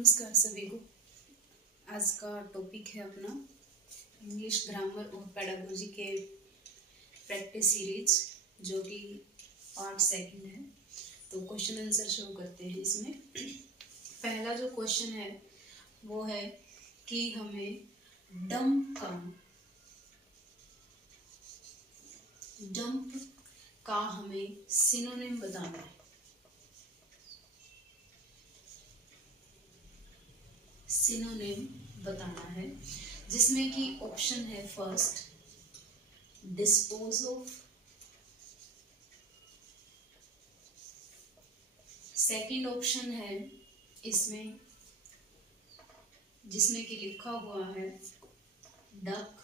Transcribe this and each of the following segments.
नमस्कार सभी को। आज का टॉपिक है अपना इंग्लिश ग्रामर और पेडागोजी के प्रैक्टिस सीरीज, जो कि पार्ट सेकंड है। तो क्वेश्चन आंसर शुरू करते हैं। इसमें पहला जो क्वेश्चन है वो है कि हमें डंप का हमें सिनोनिम बताना है। सिनोनिम बताना है, जिसमें कि ऑप्शन है first dispose of, second option है इसमें जिसमें कि लिखा हुआ है डक,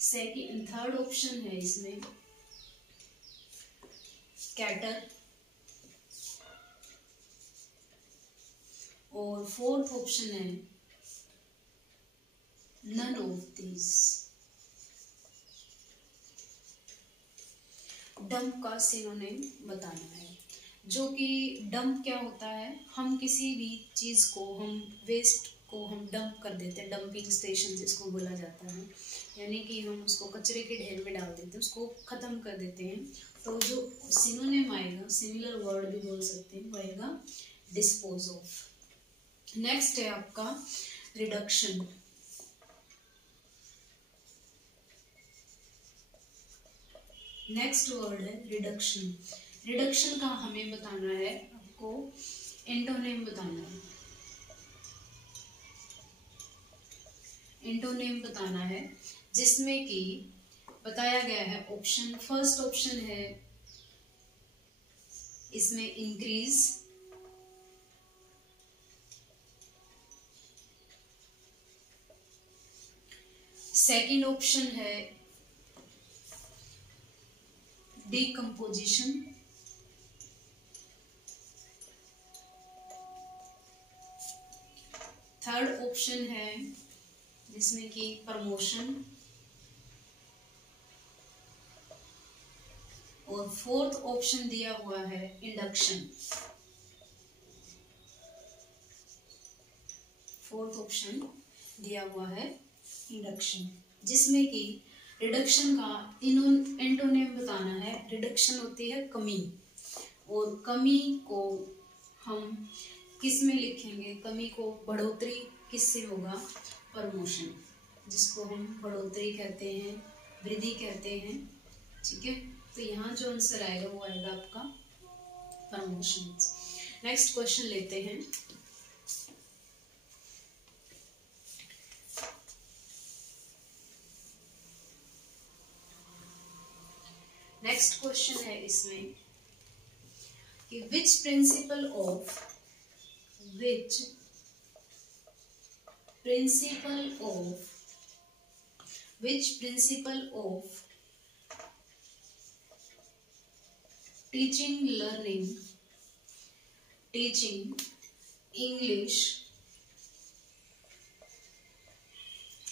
सेकंड थर्ड ऑप्शन है इसमें कैटर, और फोर्थ ऑप्शन है नन ऑफ दिस। डंप का सिनोनिम बताना है, जो कि डंप क्या होता है, हम किसी भी चीज को, हम वेस्ट को हम डंप कर देते हैं, डंपिंग स्टेशन जिसको बोला जाता है, यानी कि हम उसको कचरे के ढेर में डाल देते हैं, उसको खत्म कर देते हैं। तो जो सिनोनिम आएगा, सिमिलर वर्ड भी बोल सकते हैं, वो आएगा डिस्पोज ऑफ। नेक्स्ट है आपका रिडक्शन। नेक्स्ट वर्ड है रिडक्शन। रिडक्शन का हमें बताना है, आपको एंटोनिम बताना है। एंटोनिम बताना है जिसमें कि बताया गया है ऑप्शन, फर्स्ट ऑप्शन है इसमें इंक्रीज, सेकंड ऑप्शन है डिकम्पोजिशन, थर्ड ऑप्शन है जिसमें कि प्रमोशन, और फोर्थ ऑप्शन दिया हुआ है इंडक्शन। फोर्थ ऑप्शन दिया हुआ है इंडक्शन, जिसमें कि रिडक्शन का एंटोनिम बताना है। रिडक्शन होती है कमी, और कमी को हम किस में लिखेंगे, कमी को बढ़ोतरी किससे होगा, प्रमोशन, जिसको हम बढ़ोतरी कहते हैं, वृद्धि कहते हैं। ठीक है, तो यहाँ जो आंसर आएगा वो आएगा आपका प्रमोशन। नेक्स्ट क्वेश्चन लेते हैं। नेक्स्ट क्वेश्चन है इसमें कि which principle of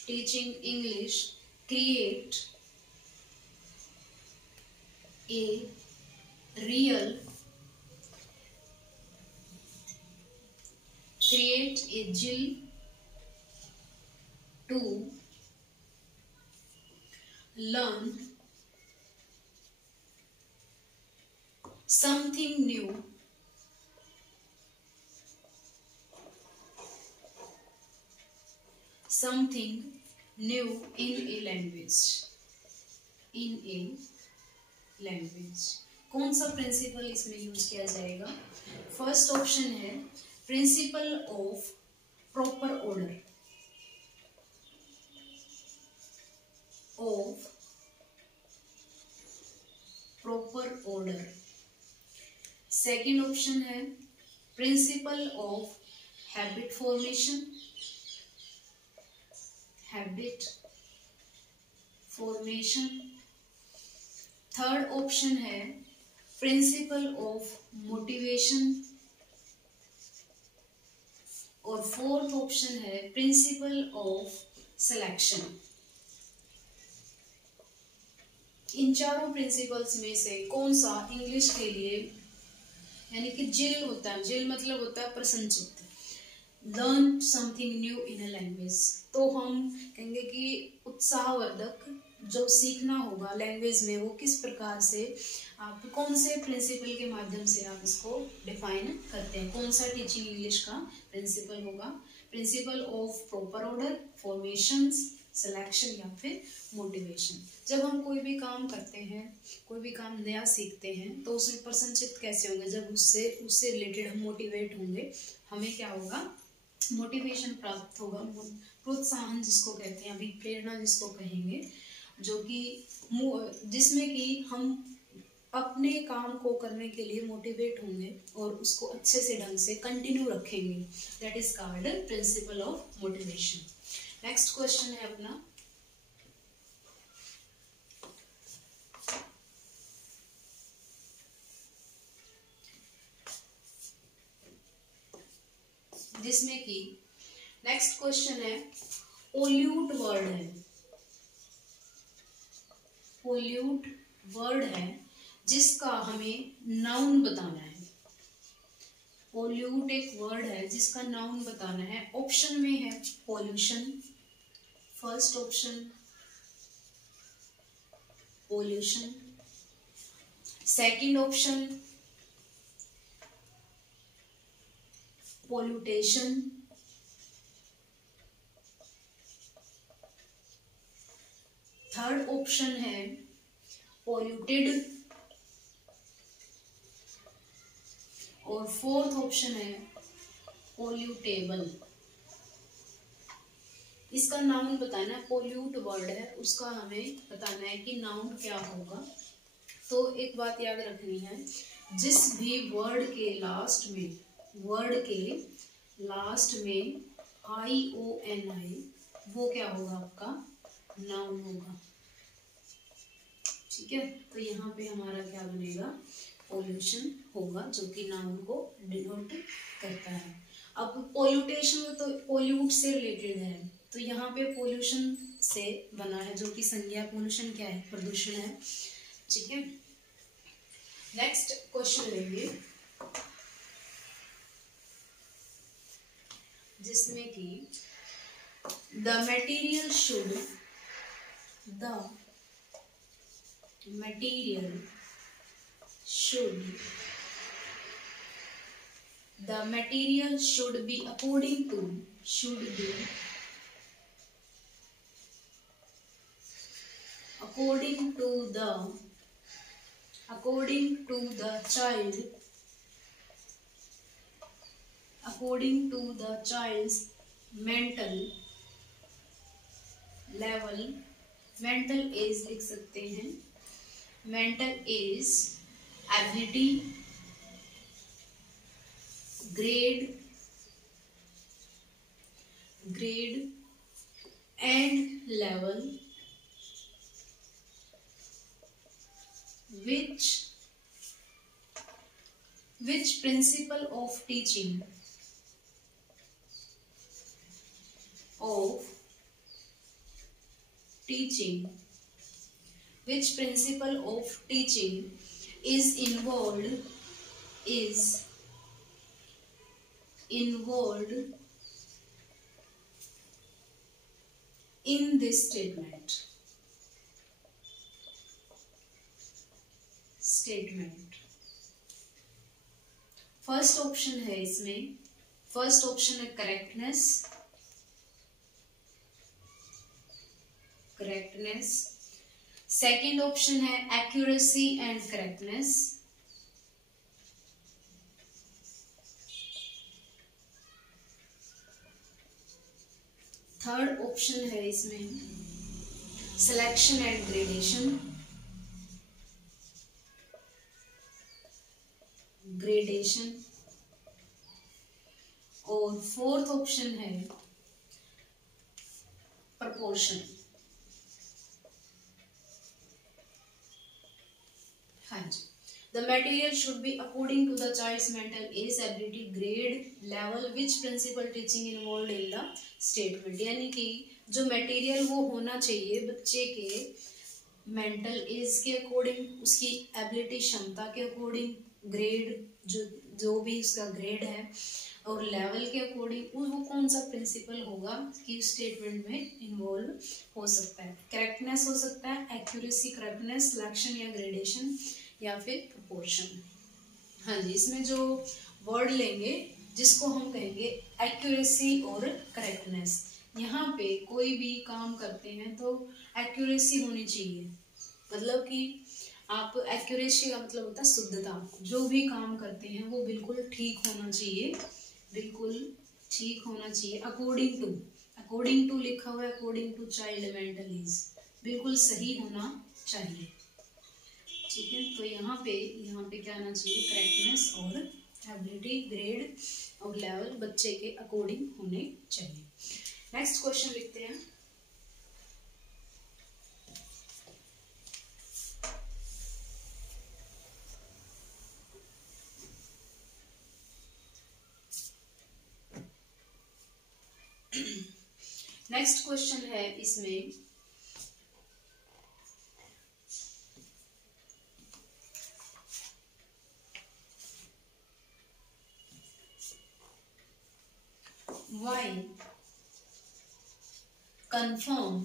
teaching English create a Jill to learn something new in a language। कौन सा प्रिंसिपल इसमें यूज किया जाएगा? फर्स्ट ऑप्शन है principle of proper order, second option है principle of habit formation, third option है principle of motivation, और fourth option है प्रिंसिपल ऑफ सिलेक्शन। इन चारों प्रिंसिपल्स में से कौन सा इंग्लिश के लिए यानी कि जिल होता है, जिल मतलब होता है प्रसन्नचित्त। Learn something new in a language, तो हम कहेंगे कि उत्साहवर्धक जो सीखना होगा लैंग्वेज में वो किस प्रकार से, आप कौन से प्रिंसिपल के माध्यम से आप इसको डिफाइन करते हैं, कौन सा टीचिंग इंग्लिश का प्रिंसिपल होगा। Principal of proper order, formations, selection या फिर मोटिवेशन। जब हम कोई भी काम करते हैं, कोई भी काम नया सीखते हैं तो उसमें प्रसन्नचित्त कैसे होंगे, जब उससे रिलेटेड हम मोटिवेट होंगे, हमें क्या होगा, मोटिवेशन प्राप्त होगा, प्रोत्साहन जिसको कहते हैं, अभी प्रेरणा जिसको कहेंगे, जो कि जिसमें कि हम अपने काम को करने के लिए मोटिवेट होंगे और उसको अच्छे से ढंग से कंटिन्यू रखेंगे। That is called principal of motivation. Next question है अपना, जिसमें कि नेक्स्ट क्वेश्चन है पोल्यूट वर्ड है, पोल्यूट वर्ड है जिसका हमें नाउन बताना है। पोल्यूट एक वर्ड है जिसका नाउन बताना है। ऑप्शन में है pollution, first option pollution, second option pollutation, third option है पोल्यूटेड और फोर्थ ऑप्शन है पोल्यूटेबल। इसका नाउन बताना है, पोल्यूट वर्ड है उसका हमें बताना है कि नाउन क्या होगा। तो एक बात याद रखनी है, जिस भी वर्ड के लास्ट में ION आए वो क्या होगा, आपका नाउन होगा। ठीक है, तो यहाँ पे हमारा क्या बनेगा, पोल्यूशन होगा, जो कि नाउन को डिनोट करता है। अब पोल्यूटेशन तो पोल्यूट से रिलेटेड है, तो यहाँ पे पोल्यूशन से बना है, जो कि संज्ञा, पोल्यूशन क्या है, प्रदूषण है। ठीक है, नेक्स्ट क्वेश्चन लेंगे, जिसमें कि the material should be according to the child's mental level, mental age लिख सकते हैं, mental age, ability, grade and level, which principle of teaching is involved in this statement. First option है इसमें, first option है correctness, second option है accuracy and correctness, third option है इसमें selection and gradation, और फोर्थ ऑप्शन है proportion. हाँ जी, the material should be according to the child's mental age, ability, grade, level, which principle teaching involve in the statement. यानी कि जो material वो होना चाहिए बच्चे के मेंटल एज के अकॉर्डिंग, उसकी एबिलिटी क्षमता के अकॉर्डिंग, ग्रेड जो जो भी उसका ग्रेड है और लेवल के अकॉर्डिंग वो कौन सा प्रिंसिपल होगा कि स्टेटमेंट में इन्वॉल्व हो सकता है। करेक्टनेस हो सकता है, एक्यूरेसी, करेक्टनेस, सिलेक्शन या ग्रेडेशन या फिर प्रोपोर्शन। हाँ जी, इसमें जो वर्ड लेंगे जिसको हम कहेंगे एक्यूरेसी और करेक्टनेस। यहाँ पे कोई भी काम करते हैं तो एक्यूरेसी होनी चाहिए, मतलब कि आप एक्यूरेसी का मतलब होता है शुद्धता। जो भी काम करते हैं वो बिल्कुल ठीक होना चाहिए, बिल्कुल ठीक होना चाहिए। अकॉर्डिंग टू लिखा हुआ है, according to child mental age, बिल्कुल सही होना चाहिए। ठीक है, तो यहाँ पे क्या आना चाहिए, करेक्टनेस और एबिलिटी, ग्रेड और लेवल बच्चे के अकॉर्डिंग होने चाहिए। नेक्स्ट क्वेश्चन लिखते हैं। नेक्स्ट क्वेश्चन है इसमें, why confirm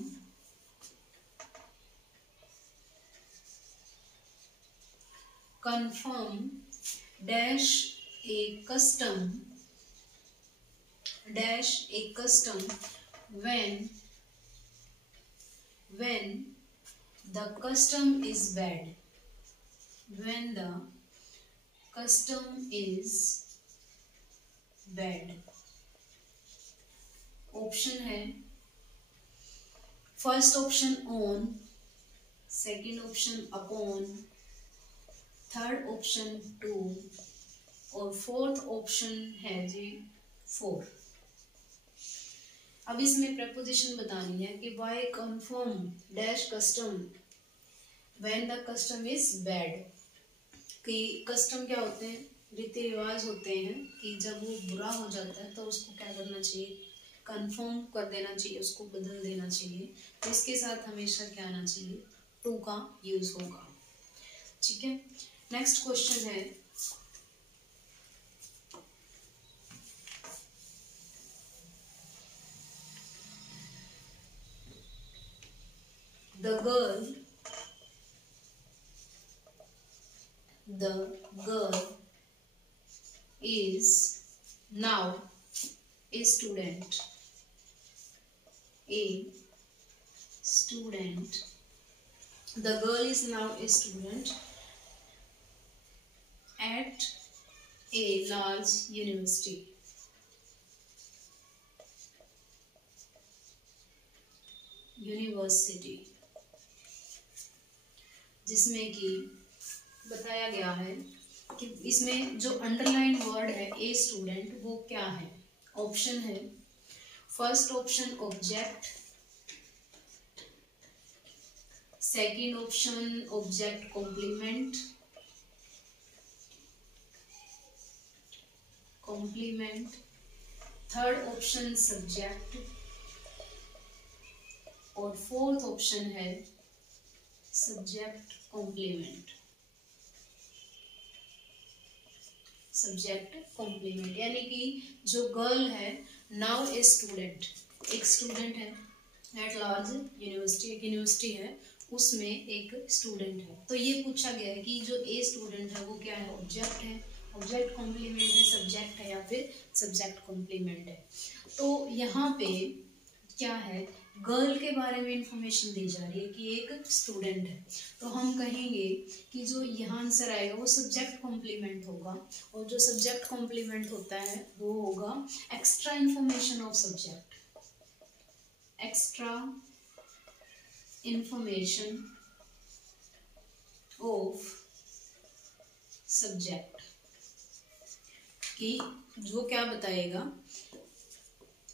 dash a custom when the custom is bad, when the custom is bad। Option है, first option on, second option upon, third option to और फोर्थ ऑप्शन है जी four. अब इसमें प्रपोजिशन बतानी है कि by conform dash custom when the custom is bad, कि कस्टम क्या होते हैं, रीति रिवाज होते हैं कि जब वो बुरा हो जाता है तो उसको क्या करना चाहिए, कंफर्म कर देना चाहिए, उसको बदल देना चाहिए। तो इसके साथ हमेशा क्या आना चाहिए, टू का यूज होगा। ठीक है, नेक्स्ट क्वेश्चन है, the girl is now a student the girl is now a student at a large university। जिसमें कि बताया गया है कि इसमें जो अंडरलाइन वर्ड है ए स्टूडेंट वो क्या है। ऑप्शन है, first option object, second option object complement, third option subject और फोर्थ ऑप्शन है सब्जेक्ट कॉम्प्लीमेंट। यानी कि जो गर्ल है नाउ ए स्टूडेंट, एक स्टूडेंट है, एट लार्ज यूनिवर्सिटी, एक यूनिवर्सिटी है उसमें एक स्टूडेंट है। तो ये पूछा गया है कि जो ए स्टूडेंट है वो क्या है, ऑब्जेक्ट है, ऑब्जेक्ट कॉम्प्लीमेंट है, सब्जेक्ट है या फिर सब्जेक्ट कॉम्प्लीमेंट है। तो यहाँ पे क्या है, गर्ल के बारे में इंफॉर्मेशन दी जा रही है कि एक स्टूडेंट है, तो हम कहेंगे कि जो यहाँ आंसर आएगा वो सब्जेक्ट कॉम्प्लीमेंट होगा, और जो सब्जेक्ट कॉम्प्लीमेंट होता है वो होगा extra information of subject, extra information of subject, कि जो क्या बताएगा,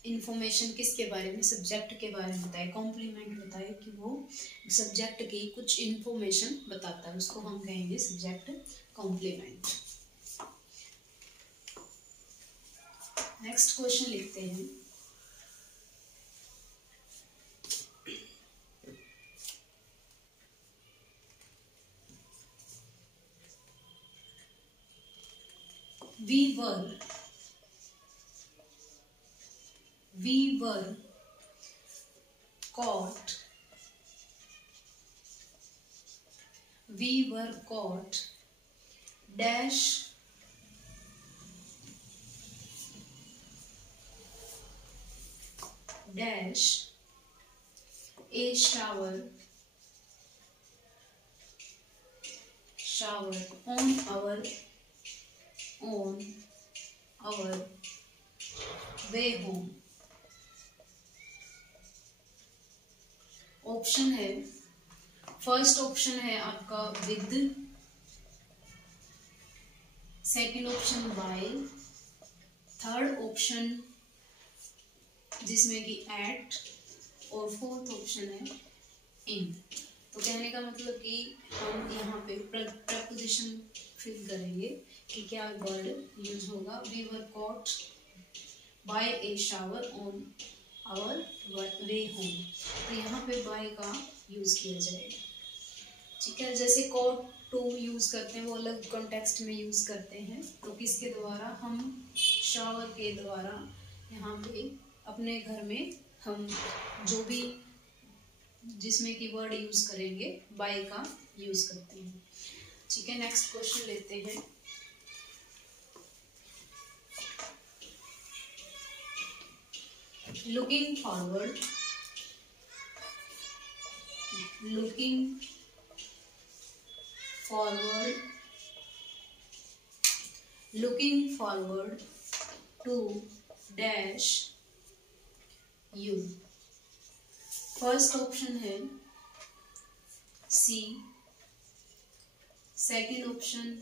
इंफॉर्मेशन किसके बारे में, सब्जेक्ट के बारे में बताए, कॉम्प्लीमेंट बताए कि वो सब्जेक्ट की कुछ इंफॉर्मेशन बताता है, उसको हम कहेंगे सब्जेक्ट कॉम्प्लीमेंट। नेक्स्ट क्वेश्चन लिखते हैं, we were caught dash a shower on our way home। Option है, फर्स्ट ऑप्शन है आपका with, second option by, third option जिसमें कि एट, और फोर्थ ऑप्शन है इन। तो कहने का मतलब कि हम यहाँ पे प्रपोजिशन फिल करेंगे कि क्या वर्ड यूज होगा। We were caught by a shower on our way home, तो यहाँ पे बाय का यूज किया जाएगा। ठीक है, जैसे कॉट टू यूज करते हैं वो अलग कॉन्टेक्स्ट में यूज करते हैं, तो किसके द्वारा, हम शावर के द्वारा यहाँ पे अपने घर में हम जो भी जिसमें की वर्ड यूज करेंगे बाय का यूज करते हैं। ठीक है, नेक्स्ट क्वेश्चन लेते हैं। Looking forward to dash you. First option है see, second option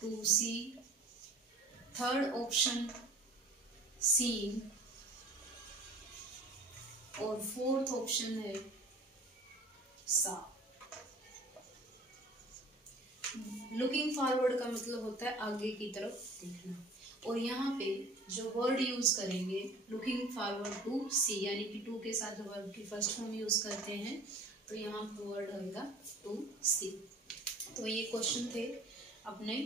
to see, third option seen, और फोर्थ ऑप्शन है सा। लुकिंग फॉरवर्ड का मतलब होता है आगे की तरफ देखना, और यहाँ पे जो वर्ड यूज करेंगे लुकिंग फॉरवर्ड टू सी, यानी कि टू के साथ वर्ब की फर्स्ट फॉर्म यूज करते हैं, तो यहाँ पर वर्ड होगा टू सी। तो ये क्वेश्चन थे अपने,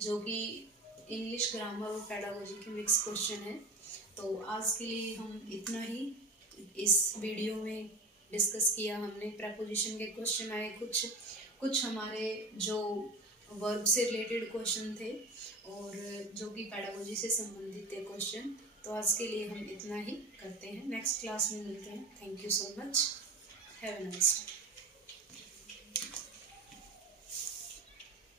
जो कि इंग्लिश ग्रामर और पेडागोजी के मिक्स क्वेश्चन है। तो आज के लिए हम इतना ही इस वीडियो में डिस्कस किया हमने। प्रेपोजिशन के क्वेश्चन आए, कुछ हमारे जो वर्ब से रिलेटेड क्वेश्चन थे, और जो कि पेडागोजी से संबंधित थे क्वेश्चन। तो आज के लिए हम इतना ही करते हैं, नेक्स्ट क्लास में मिलते हैं। Thank you so much, have a nice day.